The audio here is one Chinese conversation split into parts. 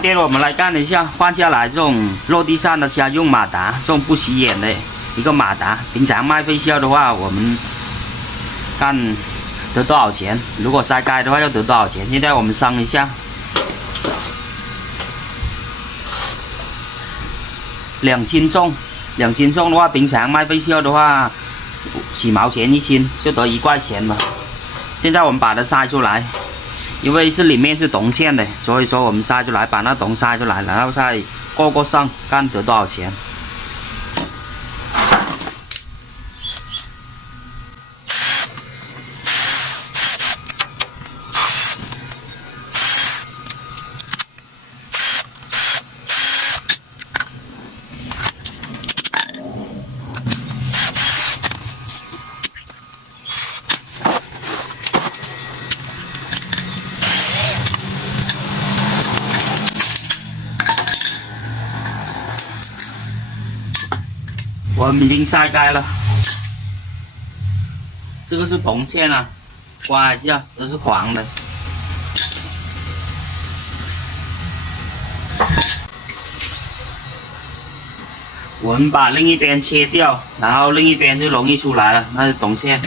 接着我们来干一下换下来这种落地扇的虾，用马达，这种不起眼的一个马达。平常卖飞销的话，我们干得多少钱？如果筛开的话要得多少钱？现在我们升一下，2斤重，2斤重的话，平常卖飞销的话，几毛钱一斤，就得1块钱嘛。现在我们把它筛出来。因为是里面是铜线的，所以说我们筛出来，把那铜筛出来，然后再过上，看得多少钱。我们已经筛开了，这个是铜线啊，刮一下都是黄的。我们把另一边切掉，然后另一边就容易出来了，那是铜线。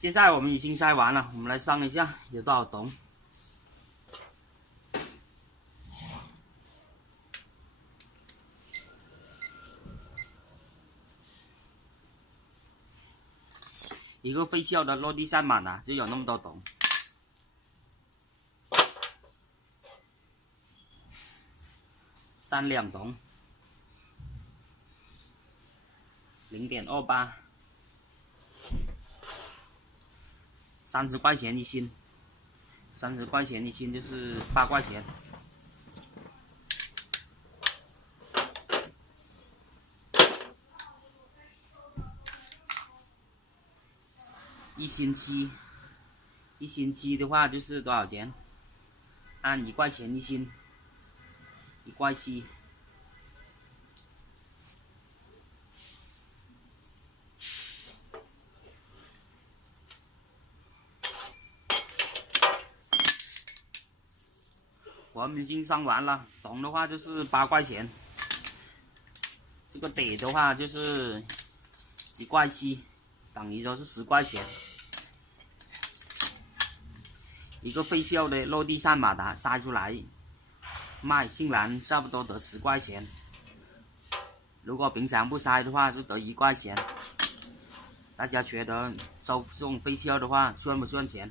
现在我们已经筛完了，我们来算一下有多少铜。一个飞销的落地扇马达就有那么多铜。3两铜，0.28。30块钱一斤，30块钱一斤就是8块钱。1星期，1星期的话就是多少钱？按1块钱一斤，1块7。我们已经上完了，铜的话就是8块钱，这个底的话就是1块7，等于说是10块钱。一个飞销的落地扇马达筛出来卖，竟然差不多得10块钱。如果平常不筛的话，就得1块钱。大家觉得收这种飞销的话赚不赚钱？